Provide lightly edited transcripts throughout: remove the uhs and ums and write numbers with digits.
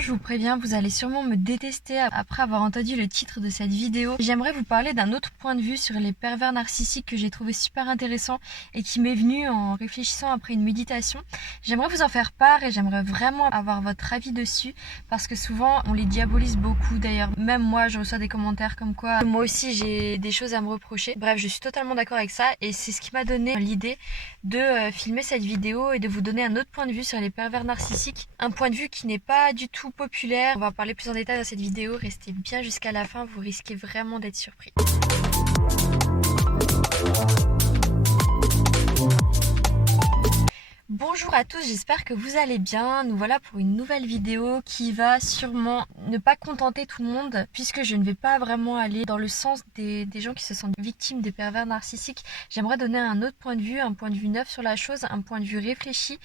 Je vous préviens, vous allez sûrement me détester après avoir entendu le titre de cette vidéo. J'aimerais vous parler d'un autre point de vue sur les pervers narcissiques que j'ai trouvé super intéressant et qui m'est venu en réfléchissant après une méditation. J'aimerais vous en faire part et j'aimerais vraiment avoir votre avis dessus parce que souvent on les diabolise beaucoup. D'ailleurs, même moi je reçois des commentaires comme quoi moi aussi j'ai des choses à me reprocher. Bref, je suis totalement d'accord avec ça et c'est ce qui m'a donné l'idée de filmer cette vidéo et de vous donner un autre point de vue sur les pervers narcissiques. Un point de vue qui n'est pas du tout populaire. On va en parler plus en détail dans cette vidéo. Restez bien jusqu'à la fin, vous risquez vraiment d'être surpris. Bonjour à tous, j'espère que vous allez bien. Nous voilà pour une nouvelle vidéo qui va sûrement ne pas contenter tout le monde puisque je ne vais pas vraiment aller dans le sens des gens qui se sentent victimes des pervers narcissiques. J'aimerais donner un autre point de vue, un point de vue neuf sur la chose, un point de vue réfléchi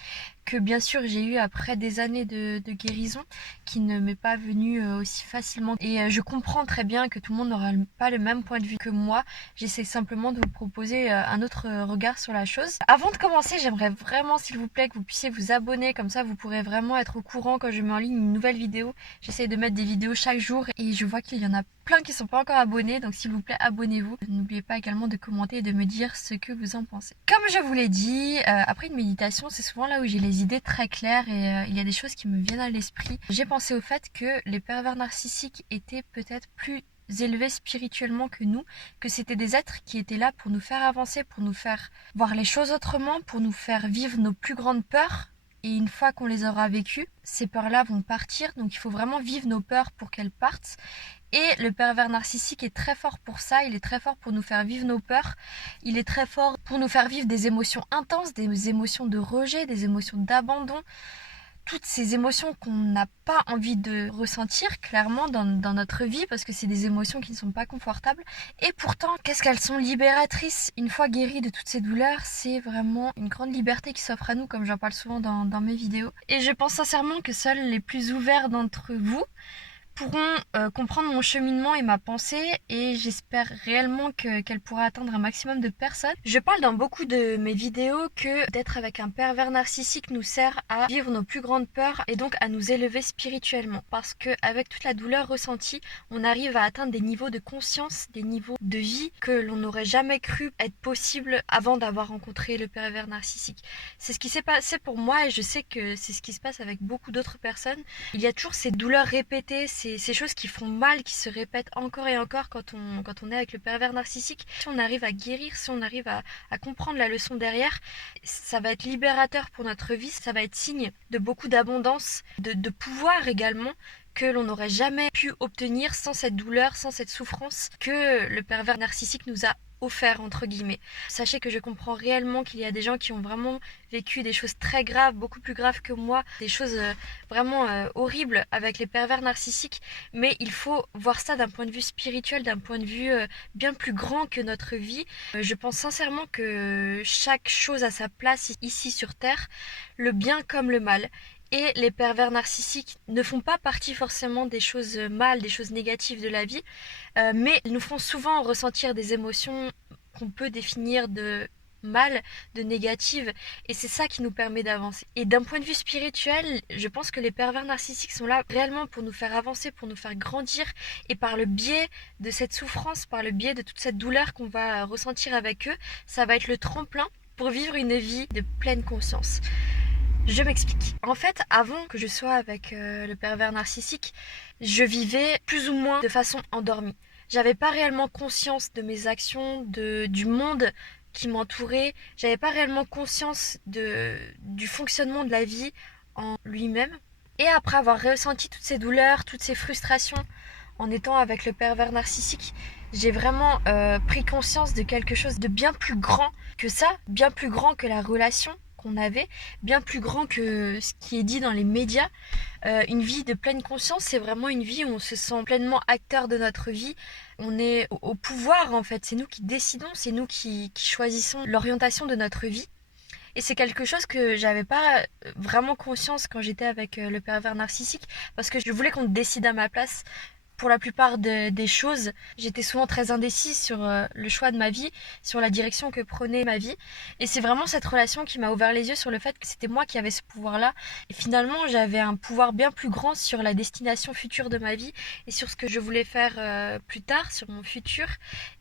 que bien sûr j'ai eu après des années de guérison qui ne m'est pas venu aussi facilement. Et je comprends très bien que tout le monde n'aura pas le même point de vue que moi. J'essaie simplement de vous proposer un autre regard sur la chose. Avant de commencer, j'aimerais vraiment s'il vous plaît que vous puissiez vous abonner, comme ça vous pourrez vraiment être au courant quand je mets en ligne une nouvelle vidéo. J'essaie de mettre des vidéos chaque jour et je vois qu'il y en a plein qui ne sont pas encore abonnés, donc s'il vous plaît abonnez-vous. N'oubliez pas également de commenter et de me dire ce que vous en pensez. Comme je vous l'ai dit, après une méditation, c'est souvent là où j'ai les idées très claires et il y a des choses qui me viennent à l'esprit. J'ai pensé au fait que les pervers narcissiques étaient peut-être plus élevés spirituellement que nous, que c'était des êtres qui étaient là pour nous faire avancer, pour nous faire voir les choses autrement, pour nous faire vivre nos plus grandes peurs. Et une fois qu'on les aura vécues, ces peurs-là vont partir, donc il faut vraiment vivre nos peurs pour qu'elles partent. Et le pervers narcissique est très fort pour ça, il est très fort pour nous faire vivre nos peurs, il est très fort pour nous faire vivre des émotions intenses, des émotions de rejet, des émotions d'abandon, toutes ces émotions qu'on n'a pas envie de ressentir clairement dans notre vie parce que c'est des émotions qui ne sont pas confortables. Et pourtant, qu'est-ce qu'elles sont libératrices. Une fois guéries de toutes ces douleurs, c'est vraiment une grande liberté qui s'offre à nous, comme j'en parle souvent dans mes vidéos. Et je pense sincèrement que seuls les plus ouverts d'entre vous pourront comprendre mon cheminement et ma pensée et j'espère réellement qu'elle pourra atteindre un maximum de personnes. Je parle dans beaucoup de mes vidéos que d'être avec un pervers narcissique nous sert à vivre nos plus grandes peurs et donc à nous élever spirituellement parce qu'avec toute la douleur ressentie, on arrive à atteindre des niveaux de conscience, des niveaux de vie que l'on n'aurait jamais cru être possible avant d'avoir rencontré le pervers narcissique. C'est ce qui s'est passé pour moi et je sais que c'est ce qui se passe avec beaucoup d'autres personnes. Il y a toujours ces douleurs répétées, ces choses qui font mal, qui se répètent encore et encore quand on est avec le pervers narcissique. Si on arrive à guérir, si on arrive à comprendre la leçon derrière, ça va être libérateur pour notre vie, ça va être signe de beaucoup d'abondance, de pouvoir également que l'on n'aurait jamais pu obtenir sans cette douleur, sans cette souffrance que le pervers narcissique nous a offert entre guillemets. Sachez que je comprends réellement qu'il y a des gens qui ont vraiment vécu des choses très graves, beaucoup plus graves que moi, des choses vraiment horribles avec les pervers narcissiques, mais il faut voir ça d'un point de vue spirituel, d'un point de vue bien plus grand que notre vie. Je pense sincèrement que chaque chose a sa place ici sur Terre, le bien comme le mal. Et les pervers narcissiques ne font pas partie forcément des choses mal, des choses négatives de la vie, mais ils nous font souvent ressentir des émotions qu'on peut définir de mal, de négative, et c'est ça qui nous permet d'avancer. Et d'un point de vue spirituel, je pense que les pervers narcissiques sont là réellement pour nous faire avancer, pour nous faire grandir, et par le biais de cette souffrance, par le biais de toute cette douleur qu'on va ressentir avec eux, ça va être le tremplin pour vivre une vie de pleine conscience. Je m'explique. En fait, avant que je sois avec le pervers narcissique, je vivais plus ou moins de façon endormie. J'avais pas réellement conscience de mes actions, du monde qui m'entourait. J'avais pas réellement conscience du fonctionnement de la vie en lui-même. Et après avoir ressenti toutes ces douleurs, toutes ces frustrations en étant avec le pervers narcissique, j'ai vraiment pris conscience de quelque chose de bien plus grand que ça, bien plus grand que la relation qu'on avait, bien plus grand que ce qui est dit dans les médias. Une vie de pleine conscience, c'est vraiment une vie où on se sent pleinement acteur de notre vie. On est au pouvoir en fait, c'est nous qui décidons, c'est nous qui choisissons l'orientation de notre vie. Et c'est quelque chose que j'avais pas vraiment conscience quand j'étais avec le pervers narcissique, parce que je voulais qu'on décide à ma place. pour la plupart des choses. J'étais souvent très indécise sur le choix de ma vie, sur la direction que prenait ma vie. Et c'est vraiment cette relation qui m'a ouvert les yeux sur le fait que c'était moi qui avais ce pouvoir-là. Et finalement, j'avais un pouvoir bien plus grand sur la destination future de ma vie et sur ce que je voulais faire plus tard, sur mon futur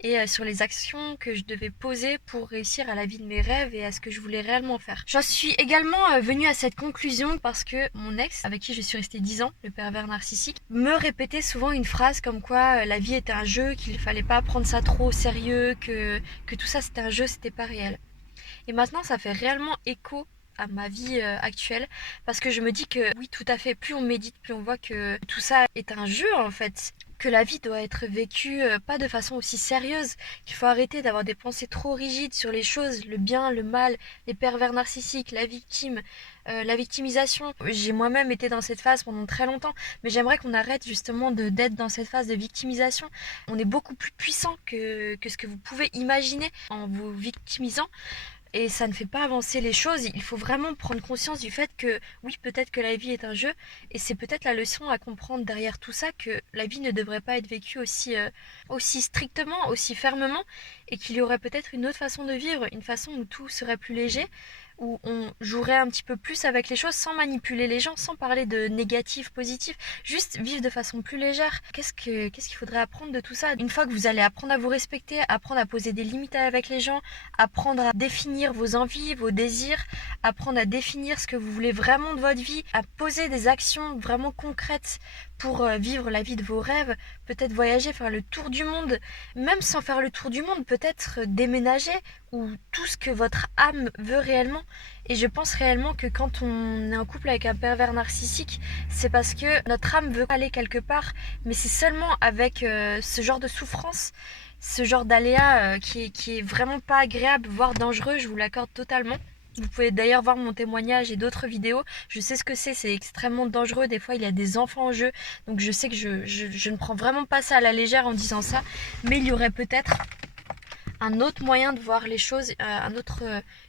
et sur les actions que je devais poser pour réussir à la vie de mes rêves et à ce que je voulais réellement faire. J'en suis également venue à cette conclusion parce que mon ex, avec qui je suis restée 10 ans, le pervers narcissique, me répétait souvent une phrase comme quoi la vie était un jeu, qu'il fallait pas prendre ça trop au sérieux, que tout ça c'était un jeu, c'était pas réel. Et maintenant ça fait réellement écho à ma vie actuelle parce que je me dis que oui, tout à fait, plus on médite, plus on voit que tout ça est un jeu en fait, que la vie doit être vécue pas de façon aussi sérieuse, qu'il faut arrêter d'avoir des pensées trop rigides sur les choses, le bien, le mal, les pervers narcissiques, la victime, la victimisation. J'ai moi-même été dans cette phase pendant très longtemps, mais j'aimerais qu'on arrête justement d'être dans cette phase de victimisation. On est beaucoup plus puissant que ce que vous pouvez imaginer en vous victimisant. Et ça ne fait pas avancer les choses. Il faut vraiment prendre conscience du fait que oui, peut-être que la vie est un jeu, et c'est peut-être la leçon à comprendre derrière tout ça, que la vie ne devrait pas être vécue aussi strictement, aussi fermement, et qu'il y aurait peut-être une autre façon de vivre, une façon où tout serait plus léger, où on jouerait un petit peu plus avec les choses sans manipuler les gens, sans parler de négatif, positif, juste vivre de façon plus légère. Qu'est-ce qu'il faudrait apprendre de tout ça? Une fois que vous allez apprendre à vous respecter, apprendre à poser des limites avec les gens, apprendre à définir vos envies, vos désirs, apprendre à définir ce que vous voulez vraiment de votre vie, à poser des actions vraiment concrètes pour vivre la vie de vos rêves, peut-être voyager, faire le tour du monde, même sans faire le tour du monde, peut-être déménager, ou tout ce que votre âme veut réellement. Et je pense réellement que quand on est en couple avec un pervers narcissique, c'est parce que notre âme veut aller quelque part, mais c'est seulement avec ce genre de souffrance, ce genre d'aléa qui est vraiment pas agréable, voire dangereux, je vous l'accorde totalement. Vous pouvez d'ailleurs voir mon témoignage et d'autres vidéos. Je sais ce que c'est extrêmement dangereux. Des fois, il y a des enfants en jeu. Donc je sais que je ne prends vraiment pas ça à la légère en disant ça. Mais il y aurait peut-être un autre moyen de voir les choses,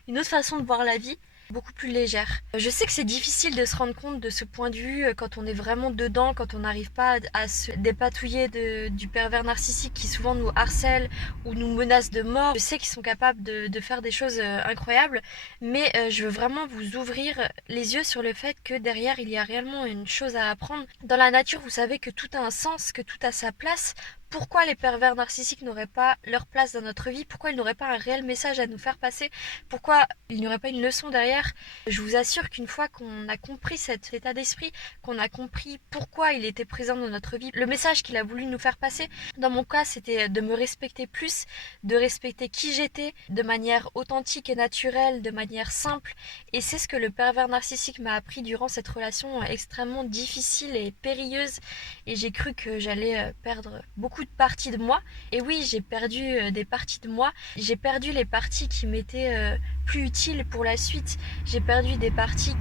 une autre façon de voir la vie, beaucoup plus légère. Je sais que c'est difficile de se rendre compte de ce point de vue quand on est vraiment dedans, quand on n'arrive pas à se dépatouiller du pervers narcissique qui souvent nous harcèle ou nous menace de mort. Je sais qu'ils sont capables de faire des choses incroyables, mais je veux vraiment vous ouvrir les yeux sur le fait que derrière il y a réellement une chose à apprendre. Dans la nature, vous savez que tout a un sens, que tout a sa place. Pourquoi les pervers narcissiques n'auraient pas leur place dans notre vie? Pourquoi ils n'auraient pas un réel message à nous faire passer? Pourquoi il n'y aurait pas une leçon derrière? Je vous assure qu'une fois qu'on a compris cet état d'esprit, qu'on a compris pourquoi il était présent dans notre vie, le message qu'il a voulu nous faire passer, dans mon cas, c'était de me respecter plus, de respecter qui j'étais, de manière authentique et naturelle, de manière simple. Et c'est ce que le pervers narcissique m'a appris durant cette relation extrêmement difficile et périlleuse. Et j'ai cru que j'allais perdre beaucoup de parties de moi. Et oui, j'ai perdu des parties de moi. J'ai perdu les parties qui m'étaient plus utiles pour la suite. J'ai perdu des parties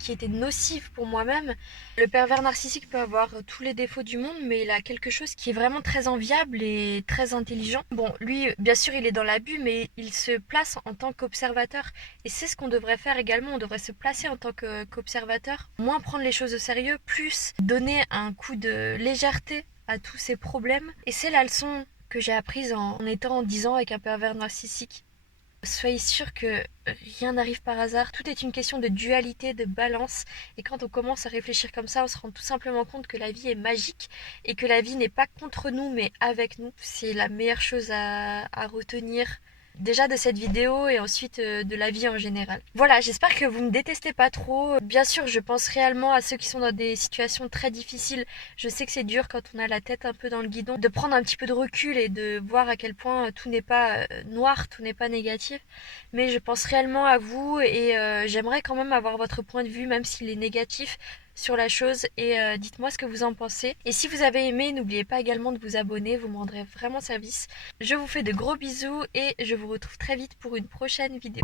qui étaient nocives pour moi-même. Le pervers narcissique peut avoir tous les défauts du monde, mais il a quelque chose qui est vraiment très enviable et très intelligent. Bon, lui, bien sûr, il est dans l'abus, mais il se place en tant qu'observateur. Et c'est ce qu'on devrait faire également. On devrait se placer en tant qu'observateur, moins prendre les choses au sérieux, plus donner un coup de légèreté à tous ces problèmes. Et c'est la leçon que j'ai apprise en étant en 10 ans avec un pervers narcissique. Soyez sûr que rien n'arrive par hasard, tout est une question de dualité, de balance, et quand on commence à réfléchir comme ça, on se rend tout simplement compte que la vie est magique et que la vie n'est pas contre nous mais avec nous. C'est la meilleure chose à retenir. Déjà de cette vidéo et ensuite de la vie en général. Voilà, j'espère que vous me détestez pas trop. Bien sûr, je pense réellement à ceux qui sont dans des situations très difficiles. Je sais que c'est dur quand on a la tête un peu dans le guidon, de prendre un petit peu de recul et de voir à quel point tout n'est pas noir, tout n'est pas négatif. Mais je pense réellement à vous et j'aimerais quand même avoir votre point de vue, même s'il est négatif, sur la chose et dites-moi ce que vous en pensez. Et si vous avez aimé, n'oubliez pas également de vous abonner, vous me rendrez vraiment service. Je vous fais de gros bisous et je vous retrouve très vite pour une prochaine vidéo.